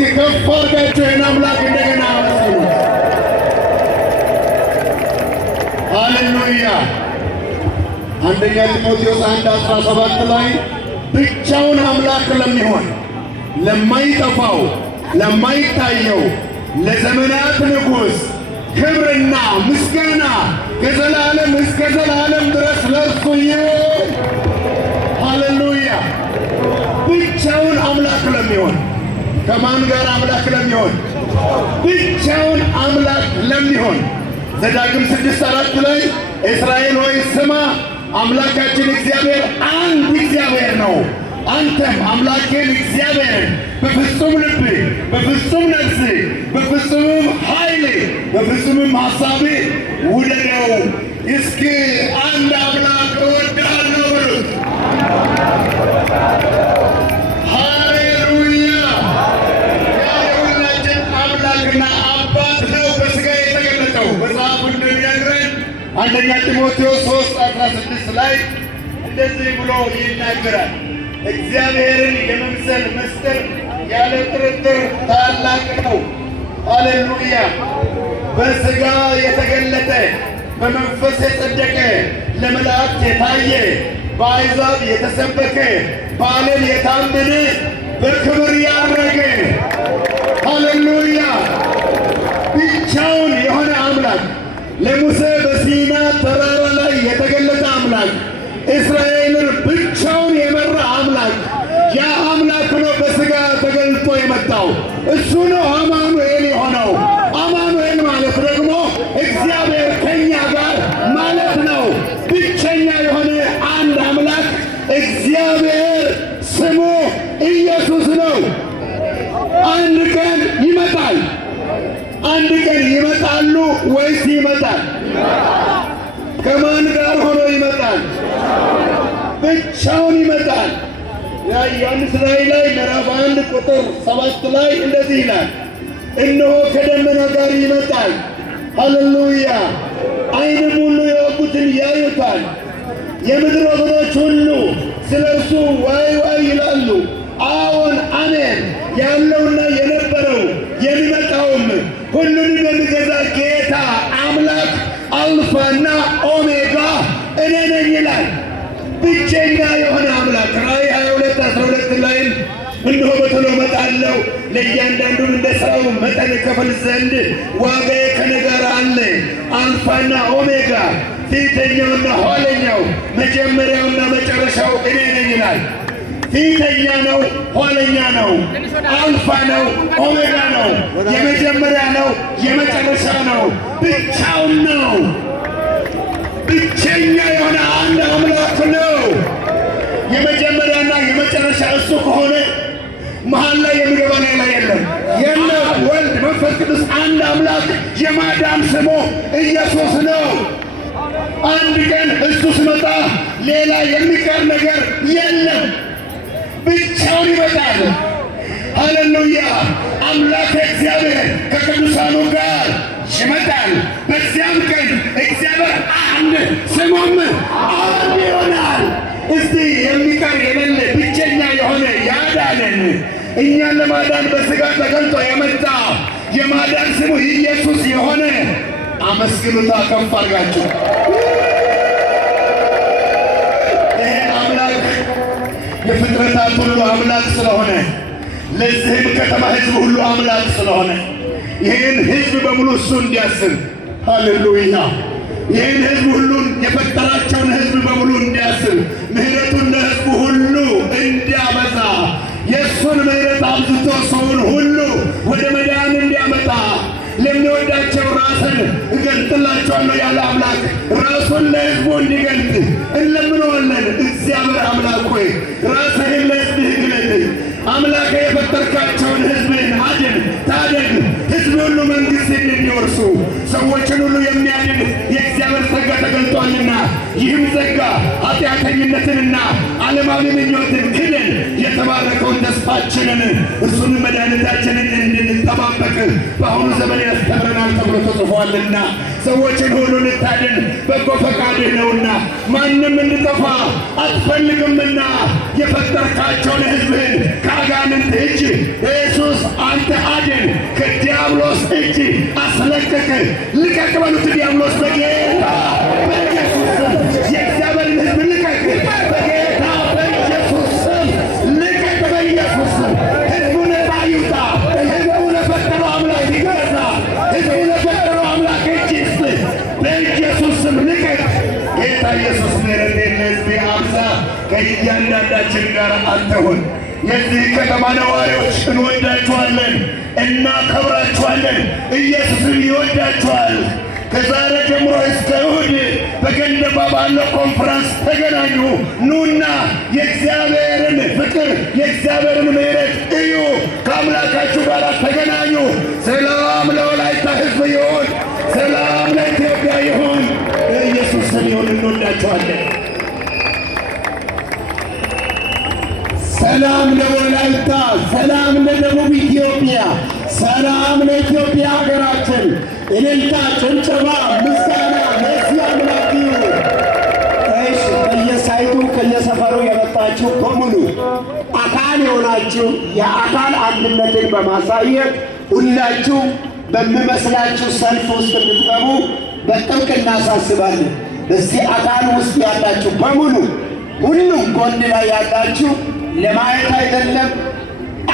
እስኪ ከፍ አድርጋችሁ ይህን አምላክ እንደገና አመስግኑ። ሃሌሉያ። አንደኛ ጢሞቴዎስ 1:17 ላይ ብቻውን አምላክ ለሚሆን ለማይጠፋው ለማይታየው ለዘመናት ንጉሥ ክብርና ምስጋና ከዘላለም እስከ ዘላለም ድረስ ለእርሱ ይሁን። ሃሌሉያ። ብቻውን አምላክ ለሚሆን ከማን ጋር አምላክ ለሚሆን? ብቻውን አምላክ ለሚሆን ዘዳግም 6:4 ላይ እስራኤል ሆይ ስማ፣ አምላካችን እግዚአብሔር አንድ እግዚአብሔር ነው። አንተም አምላኬን እግዚአብሔርን በፍጹም ልብ፣ በፍጹም ነፍስ፣ በፍጹምም ኃይል፣ በፍጹምም ሐሳብ ውደደው። እስኪ አንድ አምላክ እወድሃለሁ በሉት። ሃሌሉያ። የሁላችን አምላክና አባት ነው በሥጋ የተገለጠው። መጽሐፉ እንደሚነግረን አንደኛ ጢሞቴዎስ 3:16 ላይ እንደዚህ ብሎ ይናገራል። እግዚአብሔርን የመምሰል ምስጢር ያለ ጥርጥር ታላቅ ነው። ሃሌሉያ። በሥጋ የተገለጠ በመንፈስ የጸደቀ ለመላእክት የታየ በአሕዛብ የተሰበከ በዓለም የታመነ በክብር ያረገ ሃሌሉያ። ብቻውን የሆነ አምላክ ለሙሴ በሲና ተራራ ላይ የተገለጠ አምላክ እስራኤልን ብቻውን የመራ አምላክ ያ አምላክ ነው በሥጋ ተገልጦ የመጣው እሱ ነው አማኑኤል የሆነው። አማኑኤል ማለት ደግሞ እግዚአብሔር ከኛ ጋር ማለት ነው። ብቸኛ የሆነ አንድ አምላክ እግዚአብሔር ስሙ ኢየሱስ ነው። አንድ ቀን ይመጣል። አንድ ቀን ይመጣሉ ወይስ ይመጣል? ከማን ጋር ሆኖ ይመጣል? ብቻውን ይመጣል። ዮሐንስ ራእይ ላይ ምዕራፍ 1:7 ላይ እንደዚህ ይላል፣ እነሆ ከደመና ጋር ይመጣል። ሃሌሉያ። ዓይንም ሁሉ የወጉትን ያዩታል። የምድር ወገኖች ሁሉ ስለ እርሱ ዋይ ዋይ ይላሉ። አዎን አሜን። ያለውና የነበረው የሚመጣውም ሁሉንም የሚገዛ ጌታ አምላክ አልፋና ኦሜጋ እኔ ነኝ ይላል። ብቸኛ የሆነ አምላክ ራእይ 22:12 ላይም እነሆ በቶሎ እመጣለሁ፣ ለእያንዳንዱም እንደ ሥራው መጠን እከፍል ዘንድ ዋጋዬ ከእኔ ጋር አለ። አልፋና ኦሜጋ ፊተኛውና ኋለኛው መጀመሪያውና መጨረሻው እኔ ነኝ ይላል። ፊተኛ ነው፣ ኋለኛ ነው፣ አልፋ ነው፣ ኦሜጋ ነው፣ የመጀመሪያ ነው፣ የመጨረሻ ነው። ብቻውን ነው። ብቸኛ የሆነ አንድ አምላክ ነው። የመጀመሪያና የመጨረሻ እሱ ከሆነ መሃል ላይ የሚገባ ሌላ የለም። የለም ወልድ መንፈስ ቅዱስ አንድ አምላክ የማዳን ስሙ ኢየሱስ ነው። አንድ ቀን እሱ ሲመጣ ሌላ የሚቀር ነገር የለም። ብቻውን ይመጣል። ሃሌሉያ። አምላክ እግዚአብሔር ከቅዱሳኑ ጋር ይመጣል። በዚያም ቀን እግዚአብሔር አንድ ስሙም አንድ ይሆናል። እስቲ የሚቀር የሌለ ብቸኛ የሆነ ያዳነን እኛን ለማዳን በሥጋ ተገልጦ የመጣ የማዳን ስሙ ኢየሱስ የሆነ አመስግኑታ ከፍ አድርጋችሁ። ይሄ አምላክ የፍጥረታት ሁሉ አምላክ ስለሆነ ለዚህም ከተማ ሕዝብ ሁሉ አምላክ ስለሆነ ይህን ሕዝብ በሙሉ እሱ እንዲያስብ ሃሌሉያ። ይህን ሕዝብ ሁሉን የፈጠራቸውን ሕዝብ በሙሉ እንዲያስብ ምሕረቱን ለሕዝቡ ሁሉ እንዲያበዛ የእሱን ምሕረት አብዝቶ ሰውን ሁሉ ወደ መዳን እንዲያመጣ ለሚወዳቸው ራስን እገልጥላቸዋለሁ ያለ አምላክ ራሱን ለሕዝቡ እንዲገልጥ እንለምነዋለን። እግዚአብሔር አምላክ ሆይ ራስህን ለሕዝብህ ግለጥ። አምላክ የፈጠርካቸውን ሕዝብህን አድን፣ ታደግ። ሕዝብ ሁሉ መንግሥትን እንዲወርሱ ሰዎችን ሁሉ የሚያድን የእግዚአብሔር ጸጋ ተገልጧልና ይህም ጸጋ ኃጢአተኝነትንና ዓለማዊ ምኞትን ክደን የተባረከውን ተስፋችንን እርሱን መድኃኒታችንን እንድንጠባበቅ በአሁኑ ዘመን ያስተምረናል ተብሎ ተጽፏልና ሰዎችን ሁሉ ልታድን በጎ ፈቃድህ ነውና ማንም እንዲጠፋ አትፈልግምና የፈጠርካቸውን ሕዝብህን ከአጋንንት እጅ ኢየሱስ አንተ አንተ አድን፣ ከዲያብሎስ እጅ አስለቅቅ። ልቀቅ በሉት ዲያብሎስ በጌታ በኢየሱስ ስም። የእግዚአብሔርን ሕዝብ ልቀቅ በጌታ በኢየሱስ ስም። ልቀቅ በኢየሱስ ስም። ሕዝቡ ነፃ ይውጣ። ሕዝቡ ለፈጠረው አምላክ ይገዛ። ሕዝቡ ለፈጠረው አምላክ እጅ ይስጥ በኢየሱስ ስም። ልቀቅ። ጌታ ኢየሱስ ምሕረትን ለሕዝብ አብዛ። ከእያንዳንዳችን ጋር አንተ ሁን። የዚህ ከተማ ነዋሪዎች እንወዳችኋለን፣ እናከብራችኋለን። ኢየሱስን ይወዳችኋል። ከዛሬ ጀምሮ እስከ እሑድ በገንደባ ባለው ኮንፈረንስ ተገናኙ። ኑና የእግዚአብሔርን ፍቅር የእግዚአብሔርን ምሕረት እዩ። ከአምላካችሁ ጋር ተገናኙ። ሰላም ለወላይታ ሕዝብ ይሁን። ሰላም ለኢትዮጵያ ይሁን። በኢየሱስ ስም ይሁን። እንወዳችኋለን። ሰላም ለወላይታ፣ ሰላም ለደቡብ ኢትዮጵያ፣ ሰላም ለኢትዮጵያ ሀገራችን። እልልታ፣ ጭብጨባ፣ ምስጋና ለዚህ አምላክ ይሁን። እሺ፣ ከየሳይቱ ከየሰፈሩ የመጣችሁ በሙሉ አካል የሆናችሁ የአካል አንድነትን በማሳየት ሁላችሁ በሚመስላችሁ ሰልፍ ውስጥ እንድትገቡ በጥብቅ እናሳስባለን። በዚህ አካል ውስጥ ያላችሁ በሙሉ ሁሉም ጎን ላይ ያላችሁ ለማየት አይደለም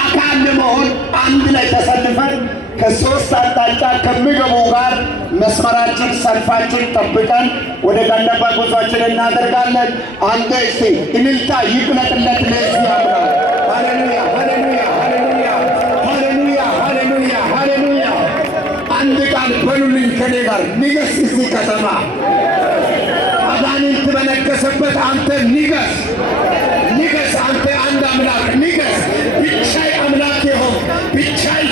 አካል ለመሆን አንድ ላይ ተሰልፈን ከሶስት አቅጣጫ ከሚገቡ ጋር መስመራችን ሰልፋችን ጠብቀን ወደ ገንደባ ጉዟችን እናደርጋለን። አንተ እስቲ እልልታ ይቅለጥለት ለዚህ አምላክ። ሃሌሉያ ሃሌሉያ ሃሌሉያ ሃሌሉያ ሃሌሉያ ሃሌሉያ። አንድ ቃል በሉልኝ ከኔ ጋር ንገስ። እዚህ ከተማ አጋንንት በነገሰበት አንተ ንገስ፣ ንገስ። አንተ አንድ አምላክ ንገስ። ብቻይ አምላክ ይሆን፣ ብቻይ